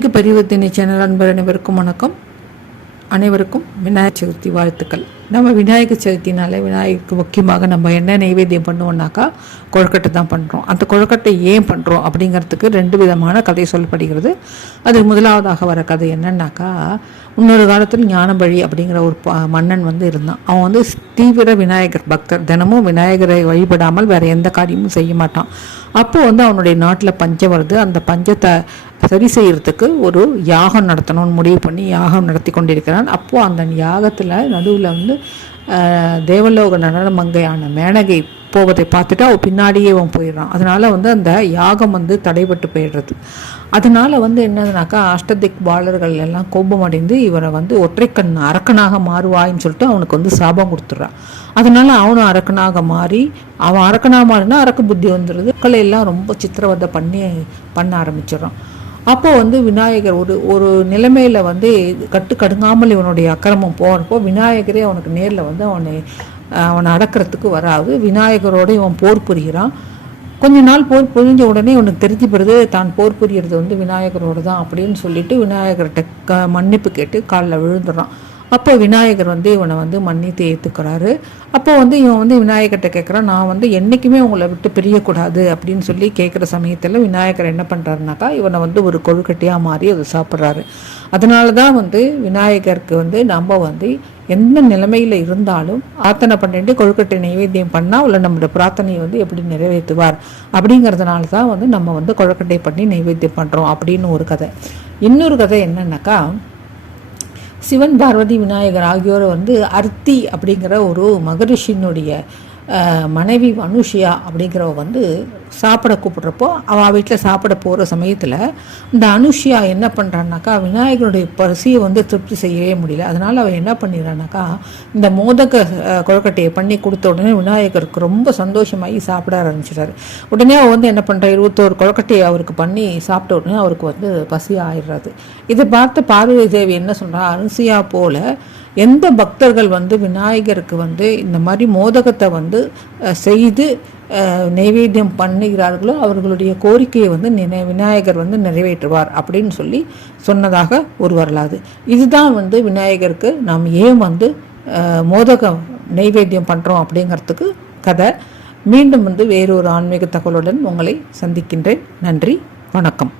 ஆன்மீக பரிவர்த்தனை சேனல் அன்பர் அனைவருக்கும் வணக்கம். அனைவருக்கும் விநாயகர் சதுர்த்தி வாழ்த்துக்கள். நம்ம விநாயகர் சதுர்த்தினால விநாயகருக்கு முக்கியமாக நம்ம என்ன நைவேத்தியம் பண்ணுவோம்னாக்கா கொழுக்கட்டை தான் பண்ணுறோம். அந்த கொழுக்கட்டை ஏன் பண்ணுறோம் அப்படிங்கிறதுக்கு 2 விதமான கதை சொல்லப்படுகிறது. அது முதலாவதாக வர கதை என்னன்னாக்கா, இன்னொரு காலத்தில் ஞானபழி அப்படிங்கிற ஒரு மன்னன் இருந்தான். அவன் தீவிர விநாயகர் பக்தர். தினமும் விநாயகரை வழிபடாமல் வேறு எந்த காரியமும் செய்ய மாட்டான். அப்போது அவனுடைய நாட்டில் பஞ்சம் வருது. அந்த பஞ்சத்தை சரி செய்யறதுக்கு ஒரு யாகம் நடத்தணும்னு முடிவு பண்ணி யாகம் நடத்தி கொண்டிருக்கிறான். அப்போது அந்த யாகத்தில் நடுவில் தேவலோக நடன மங்கையான மேனகை போவதை பார்த்துட்டு அவன் பின்னாடியே அவன் போயிடுறான். அதனால் அந்த யாகம் தடைபட்டு போயிடுறது. அதனால் என்னதுனாக்கா, அஷ்டதிக் பாலர்கள் எல்லாம் கோபம் அடைந்து இவரை ஒற்றைக்கண் அரக்கனாக மாறுவாயின்னு சொல்லிட்டு அவனுக்கு சாபம் கொடுத்துட்றான். அதனால் அவனும் அரக்கனாக மாறி, அவன் அரக்கனாக மாறினா அரக்க புத்தி வந்துடுது. மக்களை எல்லாம் ரொம்ப சித்திரவதை பண்ண ஆரம்பிச்சிடறான். அப்போது விநாயகர் ஒரு நிலைமையில் கடுங்காமல் இவனுடைய அக்கிரமம் போகிறப்போ விநாயகரே அவனுக்கு நேரில் அவனை அடக்கிறதுக்கு வராது. விநாயகரோடு இவன் போர் புரிகிறான். கொஞ்ச நாள் போர் புரிஞ்ச உடனே இவனுக்கு தெரிஞ்சு போகிறது தான் போர் புரியறது விநாயகரோடு தான் அப்படின்னு சொல்லிட்டு விநாயகர்கிட்ட மன்னிப்பு கேட்டு காலில் விழுந்துடுறான். அப்போ விநாயகர் இவனை மன்னித்து ஏற்றுக்கிறாரு. அப்போ இவன் விநாயகர்கிட்ட கேட்குறான், நான் என்றைக்குமே உங்களை விட்டு பிரியக்கூடாது அப்படின்னு சொல்லி கேட்குற சமயத்தில் விநாயகர் என்ன பண்ணுறாருனாக்கா, இவனை ஒரு கொழுக்கட்டையாக மாறி அதை சாப்பிட்றாரு. அதனால தான் விநாயகருக்கு நம்ம எந்த நிலைமையில் இருந்தாலும் பிரார்த்தனை பண்ணிட்டு கொழுக்கட்டை நைவேத்தியம் பண்ணால் உள்ள நம்மளோட பிரார்த்தனையை எப்படி நிறைவேற்றுவார் அப்படிங்கிறதுனால தான் நம்ம கொழுக்கட்டை பண்ணி நைவேத்தியம் பண்ணுறோம் அப்படின்னு ஒரு கதை. இன்னொரு கதை என்னன்னாக்கா, சிவன் பார்வதி விநாயகர் ஆகியோர் அர்த்தி அப்படிங்கிற ஒரு மகரிஷினுடைய மனைவி அனுஷியா அப்படிங்கிறவ சாப்பிட கூப்பிட்றப்போ அவள் வீட்டில் சாப்பிட போகிற சமயத்தில் இந்த அனுஷியா என்ன பண்ணுறான்னாக்கா, விநாயகருடைய பசியை திருப்தி செய்யவே முடியல. அதனால் அவள் என்ன பண்ணிடுறான்னாக்கா, இந்த மோதக கொழுக்கட்டையை பண்ணி கொடுத்த உடனே விநாயகருக்கு ரொம்ப சந்தோஷமாகி சாப்பிட ஆரம்பிச்சிட்டாரு. உடனே அவள் என்ன பண்ணுறா, 21 கொழுக்கட்டையை அவருக்கு பண்ணி சாப்பிட்ட உடனே அவருக்கு பசி ஆயிடுறாது. இதை பார்த்து பார்வதி தேவி என்ன சொல்கிறா, அனுஷியா போல எந்த பக்தர்கள் விநாயகருக்கு இந்த மாதிரி மோதகத்தை செய்து நைவேத்தியம் பண்ணுகிறார்களோ அவர்களுடைய கோரிக்கையை விநாயகர் நிறைவேற்றுவார் அப்படின்னு சொல்லி சொன்னதாக ஒரு வரலாறு. இதுதான் விநாயகருக்கு நாம் ஏன் மோதகம் நைவேத்தியம் பண்ணுறோம் அப்படிங்கிறதுக்கு கதை. மீண்டும் வேறொரு ஆன்மீக தகவலுடன் உங்களை சந்திக்கின்றேன். நன்றி, வணக்கம்.